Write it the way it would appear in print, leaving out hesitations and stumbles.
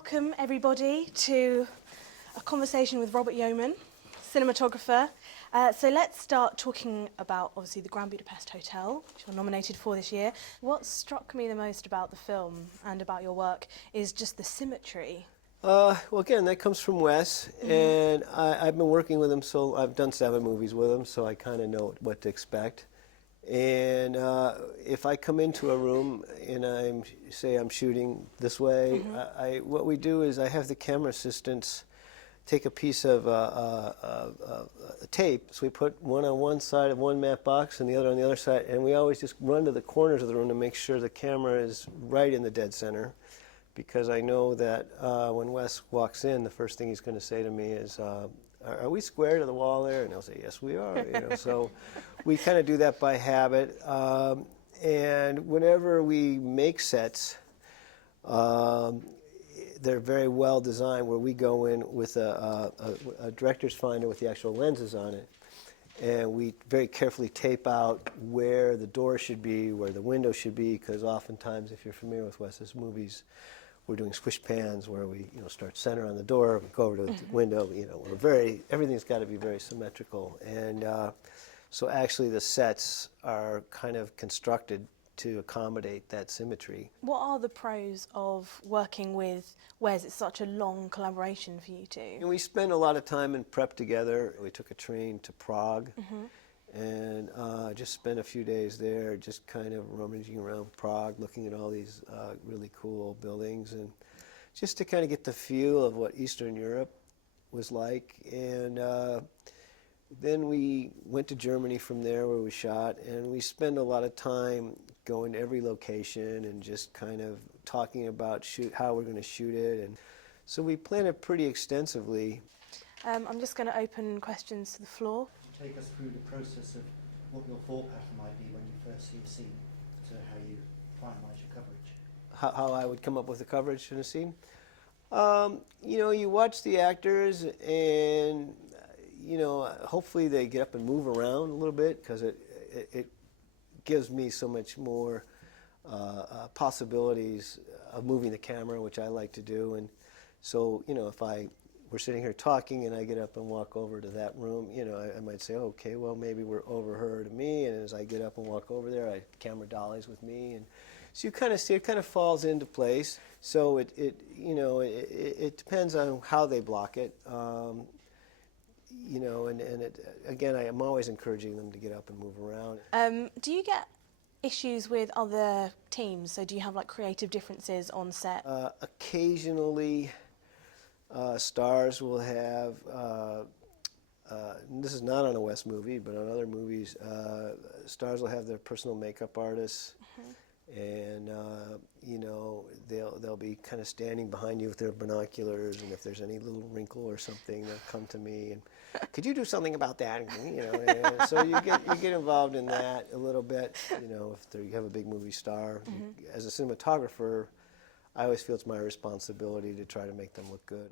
welcome everybody to a conversation with Robert Yeoman, cinematographer. So let's start talking about, obviously, the Grand Budapest Hotel, which you're nominated for this year. What struck me the most about the film and about your work is just the symmetry. Well, again, that comes from Wes, and I've been working with him, so I've done 7 movies with him, so I kind of know what to expect. And if I come into a room and I'm shooting this way, what we do is I have the camera assistants take a piece of tape, so we put one on one side of one matte box and the other on the other side, and we always just run to the corners of the room to make sure the camera is right in the dead center. Because I know that when Wes walks in, the first thing he's going to say to me is, are we square to the wall there? And I'll say, yes, we are. You know, so we kind of do that by habit. And whenever we make sets, they're very well designed, where we go in with a director's finder with the actual lenses on it. And we very carefully tape out where the door should be, where the window should be, because oftentimes, if you're familiar with Wes's movies, we're doing squish pans where we, start center on the door, go over to the window. Everything's got to be very symmetrical, and so actually the sets are kind of constructed to accommodate that symmetry. What are the pros of working with Wes? It's such a long collaboration for you two. And we spend a lot of time in prep together. We took a train to Prague. And just spent a few days there, just kind of rummaging around Prague, looking at all these really cool buildings, and just to kind of get the feel of what Eastern Europe was like. And then we went to Germany from there, where we shot, and we spend a lot of time going to every location and just kind of talking about how we're going to shoot it. And so we planned it pretty extensively. I'm just going to open questions to the floor. Take us through the process of what your thought pattern might be when you first see a scene, to how you finalise your coverage. How I would come up with the coverage in a scene? You watch the actors, and hopefully they get up and move around a little bit, because it gives me so much more possibilities of moving the camera, which I like to do. And so if we're sitting here talking and I get up and walk over to that room, I might say, okay, well, maybe we're over her to me, and as I get up and walk over there, camera dollies with me, and so you kind of see it kind of falls into place. So it depends on how they block it, and again, I am always encouraging them to get up and move around. Do you get issues with other teams? So do you have like creative differences on set? Occasionally. Stars will have, this is not on a Wes movie, but on other movies, stars will have their personal makeup artists, and they'll be kind of standing behind you with their binoculars, and if there's any little wrinkle or something, they'll come to me and, could you do something about that? And so you get involved in that a little bit. If you have a big movie star, as a cinematographer, I always feel it's my responsibility to try to make them look good.